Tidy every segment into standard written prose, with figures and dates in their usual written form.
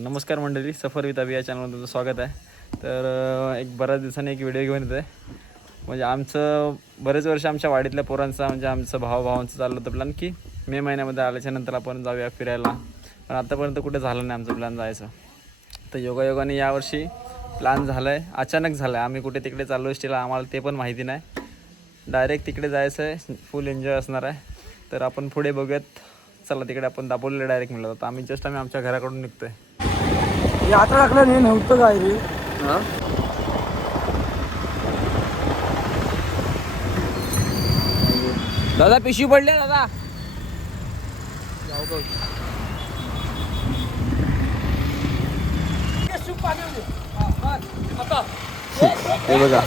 नमस्कार मंडळी, सफर विथ अभि या चॅनलवर तुमचं स्वागत आहे. तर एक बऱ्याच दिवसांनी एक व्हिडिओ घेऊन येतो आहे. म्हणजे आमचं बरेच वर्ष आमच्या वाडीतल्या पोरांचा म्हणजे आमचं भावांचं चाललं होतं प्लॅन की मे महिन्यामध्ये आल्याच्यानंतर आपण जाऊया फिरायला, पण आतापर्यंत कुठे झालं नाही आमचं प्लॅन जायचं. तर योगायोगाने यावर्षी प्लॅन झालं आहे, अचानक झालं आहे. आम्ही कुठे तिकडे चाललो असतील आम्हाला ते पण माहिती नाही. डायरेक्ट तिकडे जायचं आहे, फुल एन्जॉय असणार आहे. तर आपण पुढे बघूयात. चला तिकडे आपण दापोलीला डायरेक्ट मिळलो होतो. आम्ही आमच्या घराकडून निघतोय. आता टाकलं नाही नव्हतं काय रे. दादा पिशवी पडले दादा. हे बघा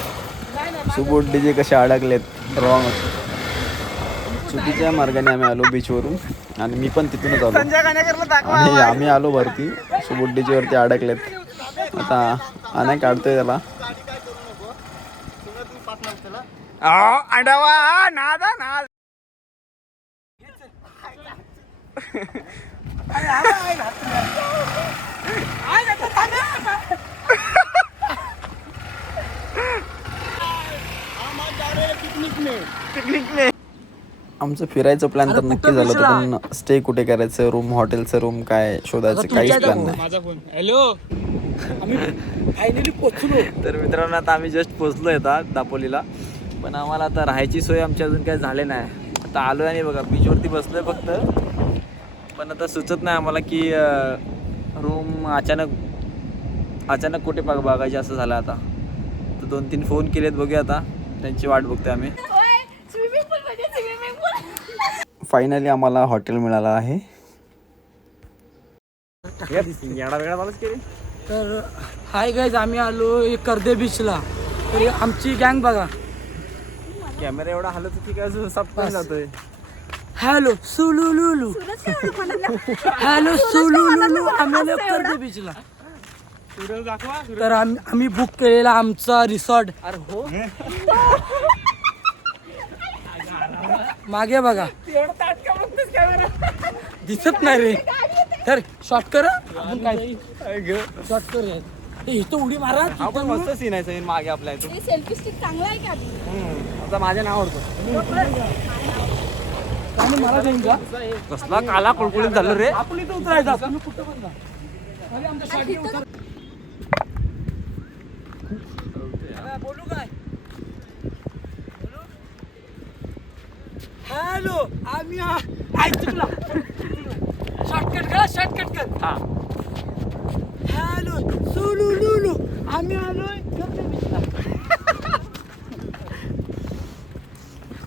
सुबोड्डीचे कसे अडकलेत रॉंग चुकीच्या मार्गाने आम्ही आलो बीचवरून आणि मी पण तिथूनच आलो आणि आम्ही आलो वरती. सुबोड्डीच्या वरती अडकलेत. आता आना काढतोय त्याला. आमचं फिरायचं प्लॅन तर नक्की झालं होतं, पण स्टे कुठे करायचं, रूम हॉटेलचं रूम काय शोधायचं काहीच प्लॅन नाही. हॅलो, फायनली पोहोचलो. तर मित्रांनो आता आम्ही जस्ट पोचलो येतात दापोलीला, पण आम्हाला आता राहायची सोय आमची अजून काही झाली नाही. आता आलो आहे आणि बघा बीचवरती बसलोय फक्त, पण आता सुचत नाही आम्हाला की रूम अचानक कुठे बघायची असं झालं. आता तर 2-3 फोन केलेत, बघूया आता त्यांची वाट बघतोय आम्ही. फायनली आम्हाला हॉटेल मिळालं आहे. तर हाय गाईज, आम्ही आलो कर्दे बीचला. तर आमची गँग बघा. कॅमेरा एवढा हलत की काय सब पण जातोय. हॅलो सुलुलुलु, हॅलो सुलुलुलु, आम्ही आलो कर्दे बीचला. तर आम्ही बुक केलेला आमचा रिसॉर्ट. अरे हो, मागे बघा दिसत नाही रे. तर शॉर्ट कर, आपण काय शॉर्ट कर. इथं उडी मारा. आपण मस्त सीन आहे मागे आपल्या इथं. सेल्फी स्टिक चांगला आहे का? आता माझ्या नावावरतो मला देईन का? कसला काला कुळकुळीत झालं रे. आपण इथं उतरायचं, तुम्ही कुठं पण जा. बोलू काय? हॅलो, आम्ही तुला शॉर्टकट कर. हा, हॅलो सुलुलुलु, आम्ही आलोय कर्दे बीचला.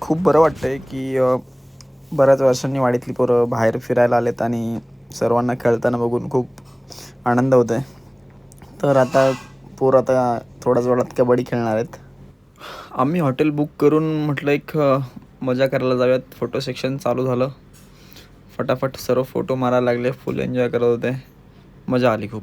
खूप बरं वाटतंय की बऱ्याच वर्षांनी वाडीतली पोरं बाहेर फिरायला आलेत आणि सर्वांना खेळताना बघून खूप आनंद होत आहे. तर आता थोड्याच वेळात कबड्डी खेळणार आहेत. आम्ही हॉटेल बुक करून म्हटलं एक मजा करायला जाऊयात. फोटो सेक्शन चालू झालं. फटाफट सर्व फोटो मारायला लागले. फुल एन्जॉय करत होते. मजा आली खूप.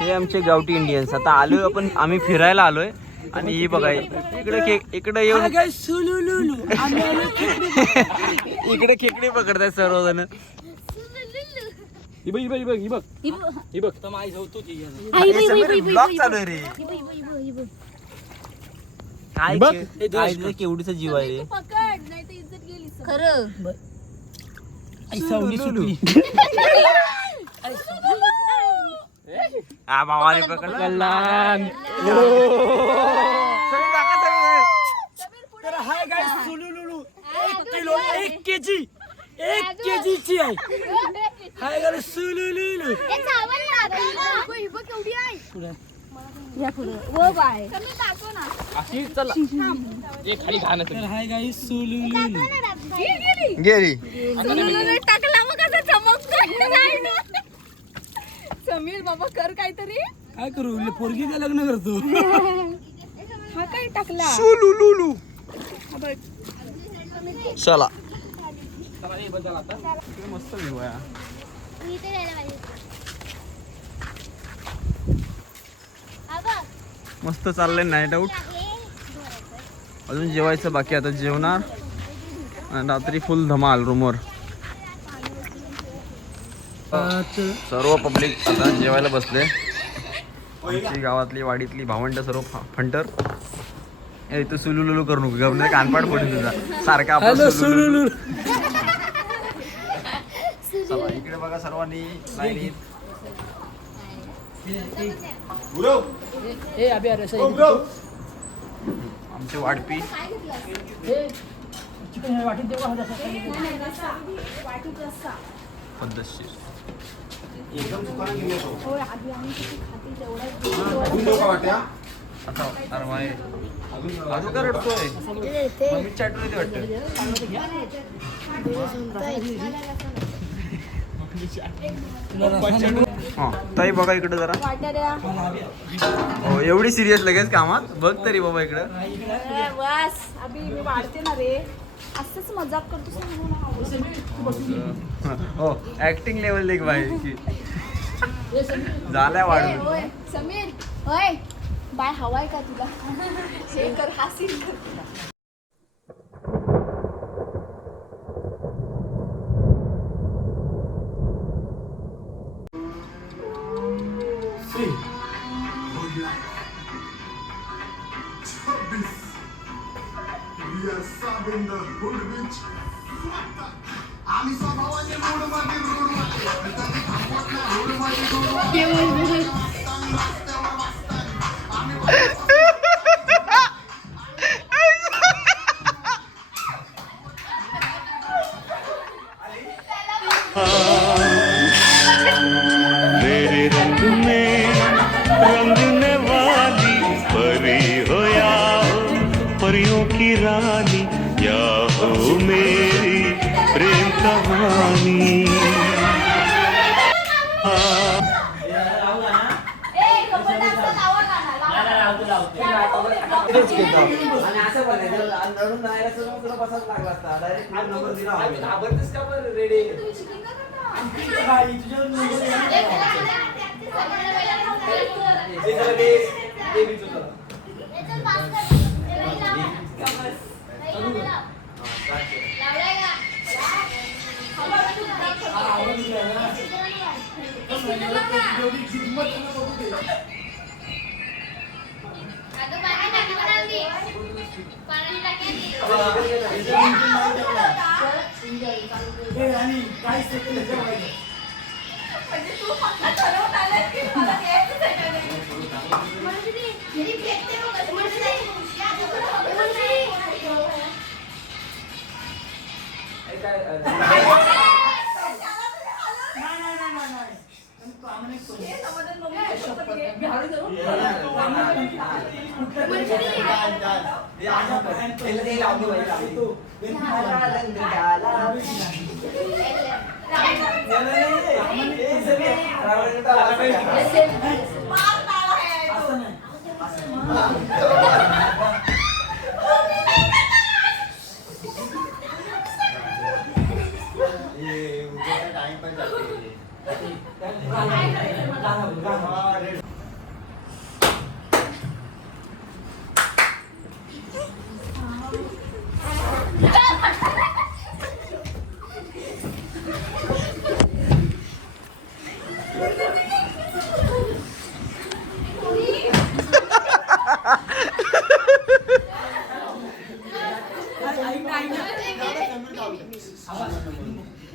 हे आमचे गावठी इंडियन्स. आता आलोय आपण, आम्ही फिरायला आलोय आणि ही बघा इकडे येऊन इकडे खेकडी पकडतायत सर्वजण. ब्लॉग चालू आहे रे. काय केवढीचा जीव आहे रे. खरं भावाने पकडला. तर हाय गाईस, सुलुलुलु 1 किलो 1 केजी ची आहे. Hi guys सुलुलुलु. खाली घाण. तर हाय गाईस सुलुलुलु गेली. टाकला मग असं चमकतोय. समीर बाबा कर काहीतरी. काय करू पोरगी काय लग्न करतो हा काय टाकला सुलुलुलु. हा बघ. चला इकडे मस्त व्ह्यू आहे. मस्त चाललंय नाईट आऊट. अजून जेवायचं बाकी, आता जेवणार आणि रात्री फुल धमाल रूमवर. सर्व पब्लिक आता जेवायला बसले. आमची गावातली वाडीतली भावंड सर्व फंटर. ए तू सुलुलुलु करू नको गमने कानपाड पडून तुझा सारखा आपला सुलुलुलु. चला इकडे बघा सर्वांनी लाईनीत. आमचे वाढपी पद्धतशीर. आता अरे माय अजून का रडतोय? मम्मी चॅट मध्ये वाटतं. हा ताई बघा इकडे जरा. हो एवढी सिरियस लगेच कामात बघ तरी बाबा इकडं. बस अभि मी वाढते ना रे, असंच मजाक करतो. हो ऍक्टिंग लेवल देख बाई झालाय वाढून. समीर होय बाय हवाय का तुला? हे कर हा सीन कर. आम्ही स्वभावाचे मूडमध्ये मेरे रंग में रंगने वाली परी हो या हो परियों की रानी, या हो मेरी प्रेम कहानी.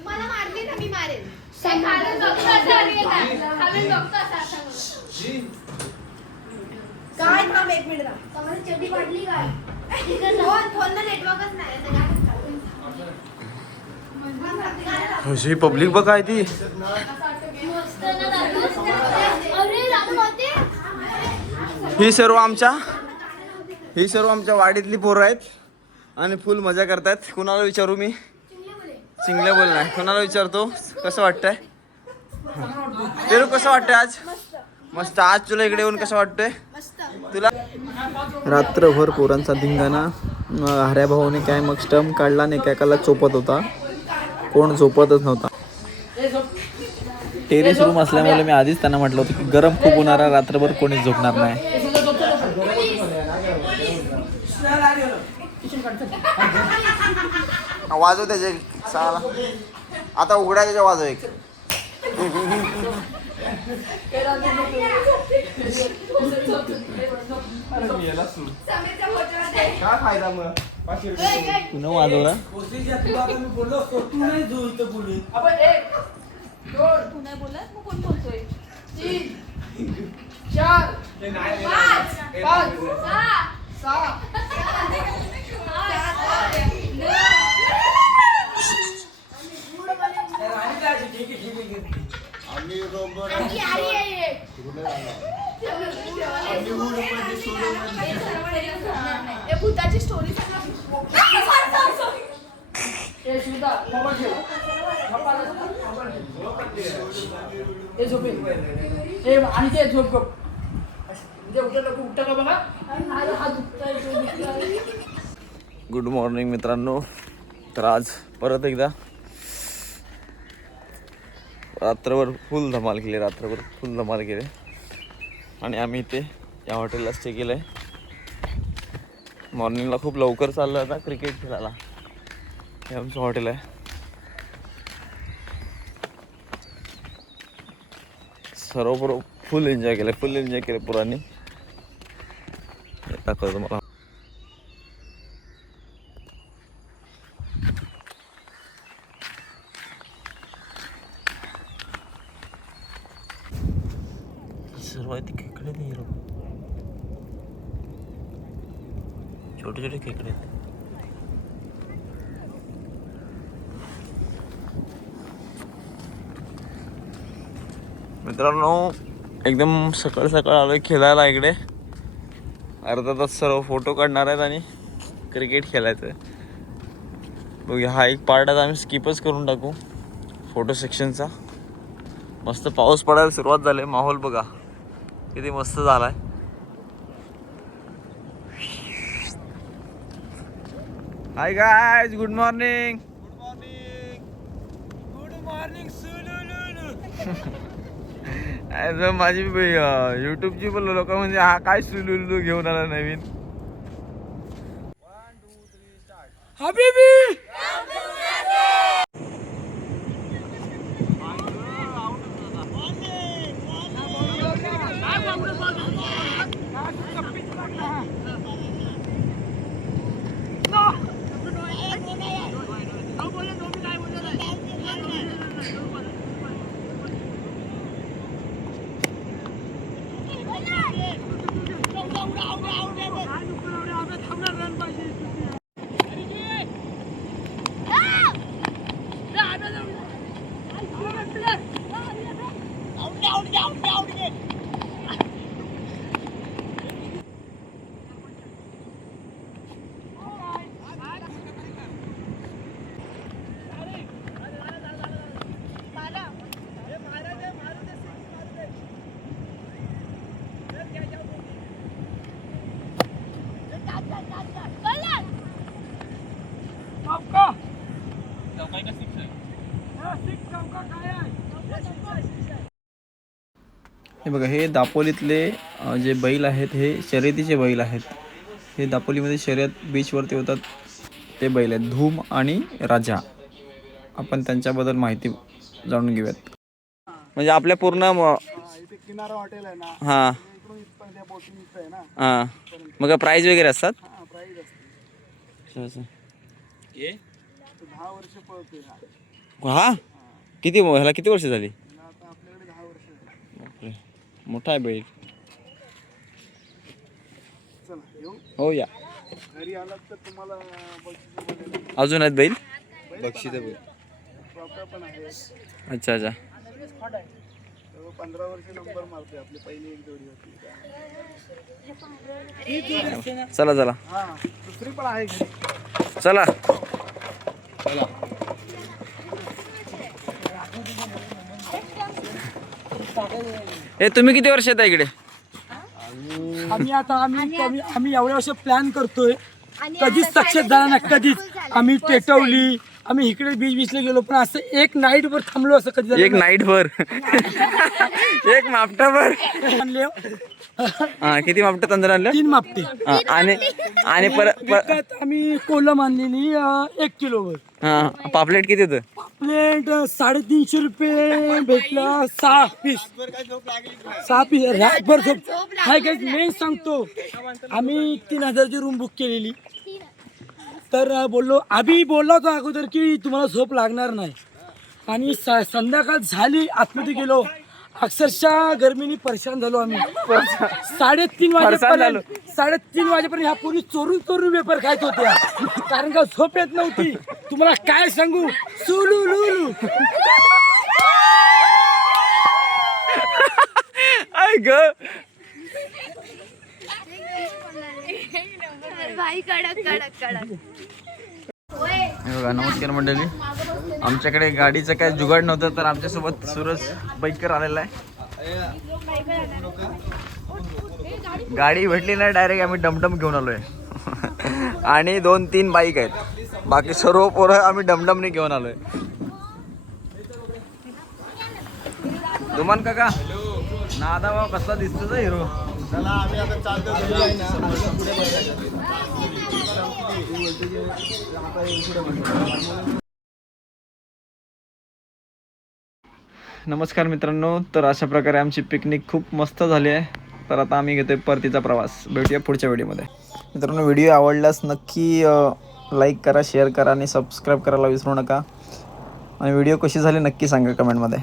मला मारली ना मी मारेल. खालून बघतो असं आणि खालून बघतो असं. काय थांब एक मिनिट. तुम्हाला चड्डी पडली काय? फोनला नेटवर्कच नाही. अशी पब्लिक बघ काय ती. ही सर्व आमच्या वाडीतली पोरं आहेत आणि फुल मजा करतात. कुणाला विचारू मी? चिंगले बोल नाही. कुणाला विचारतो कसं वाटतंय? तेरू कसं वाटतंय आज? मस्त. आज तुला इकडे येऊन कसं वाटतंय मस्त. तुला? रात्रभर पोरांचा धिंगाणा. हऱ्या भाऊने काय मग स्टंप काढला नाही, एकाला चोपत होता, कोण झोपतच नव्हता. टेरेस रूम असल्यामुळे मी आधीच त्यांना म्हटलं होतं की गरम खूप होणार आहे, रात्रभर कोणीच झोपणार नाही. वाजव त्याचे साला. आता उघडा त्याच्या वाजव एक. काय फायदा मग पुन्हा वाजवला. तू नाही जो इथं बोलू. तू नाही बोलत मग कोण बोलतोय? 3 4 5 6 भूताची स्टोरी आणि ते झोप गप उठा का बघा. गुड मॉर्निंग मित्रांनो. तर आज परत एकदा रात्रभर फुल धमाल केली आणि आम्ही इथे या हॉटेलला स्टे केलं आहे. मॉर्निंगला खूप लवकर चाललं होता क्रिकेट खेळायला. हे आमचं हॉटेल आहे. सर्व फुल एन्जॉय केलं पुरांनी. दाखवतो मला. सर्वात खेकडे नाही छोटे खेकडे. मित्रांनो एकदम सकाळ आलोय खेळायला इकडे. अर्धा तास सर्व फोटो काढणार आहेत आणि क्रिकेट खेळायचं. बघूया, हा एक पार्ट आता आम्ही स्किपच करून टाकू फोटो सेक्शनचा. मस्त पाऊस पडायला सुरुवात झाली. माहोल बघा किती मस्त झालाय. Hi guys, good morning. माझी युट्यूबची पण लोक म्हणजे हा काय सुलुलू घेऊन आला नवीन. हबीबी हे बघा, हे दापोलीतले जे बैल आहेत हे शर्यतीचे बैल आहेत. हे दापोलीमध्ये शर्यत बीचवरती होतात ते बैल आहेत, धूम आणि राजा. आपण त्यांच्याबद्दल माहिती जाणून घेऊयात. म्हणजे आपल्या पूर्ण किनारा हॉटेल आहे ना. हां हां. मग प्राईज वगैरे असतात. प्राईज असते. 10 वर्ष पळतोय. हा किती ह्याला किती वर्ष झाली? आता आपल्याकडे 10 वर्ष. बापरे, मोठा आहे बैल. चला येऊ. हो या. घरी आलात तर तुम्हाला बक्षीस अजून आहेत बैल? बक्षीस पण आहे. अच्छा अच्छा. 15 वर्ष नंबर मारते. आपली पहिली एक जोडी होती. चला चला. हा दुसरी पण आहे घरी. चला. हे तुम्ही किती वर्ष येता इकडे? आम्ही एवढ्या वर्ष प्लॅन करतोय, कधीच सक्सेस झाला ना, कधीच. आम्ही टेटवली, आम्ही इकडे बीचला गेलो, पण असं एक नाईट वर थांबलो असं कधी झालं एक नाईट भर एक मापटाभर आणले हा. किती मापट तंत्र आणलं? 3 मापटे. हा, आणि विकत आम्ही कोलम आणलेली 1 किलोवर. हा. पापलेट किती होतं? प्लेट 350 रुपये भेटला. 6 पीस रातभर झोप. हाय गाईज, मेन सांगतो, आम्ही 3000ची रूम बुक केलेली. तर बोलला होता अगोदर की तुम्हाला झोप लागणार नाही. आणि संध्याकाळ झाली, आतमध्ये गेलो, अक्षरशः गरमीने परेशान झालो आम्ही. 3:30 वाजेपर्यंत ह्या पूर्वी चोरून वेपर खायत होत्या, कारण का झोप येत नव्हती. तुम्हाला काय सांगू, सुलू आय ग. भाई कडक हे बघा, नमस्कार मंडळी. आमच्याकडे गाडीचं काय जुगाड नव्हतं, तर आमच्यासोबत सूरज बाईकर आलेला आहे. गाडी भेटली नाही, डायरेक्ट आम्ही डमडम घेऊन आलोय. आणि 2-3 बाईक आहेत, बाकी सर्व पोरं आम्ही डमडमने घेऊन आलोय. दुमान काका नादा भाऊ कसा दिसतो हिरो. नमस्कार मित्रांनो, तर अशा प्रकारे आमची पिकनिक खूप मस्त झाली आहे. तर आता आम्ही घेतोय परतीचा प्रवास. भेटूया पुढच्या व्हिडिओमध्ये. मित्रांनो, व्हिडिओ आवडल्यास नक्की लाईक करा, शेअर करा आणि सबस्क्राईब करायला विसरू नका. आणि व्हिडिओ कशी झाली नक्की सांगा कमेंटमध्ये.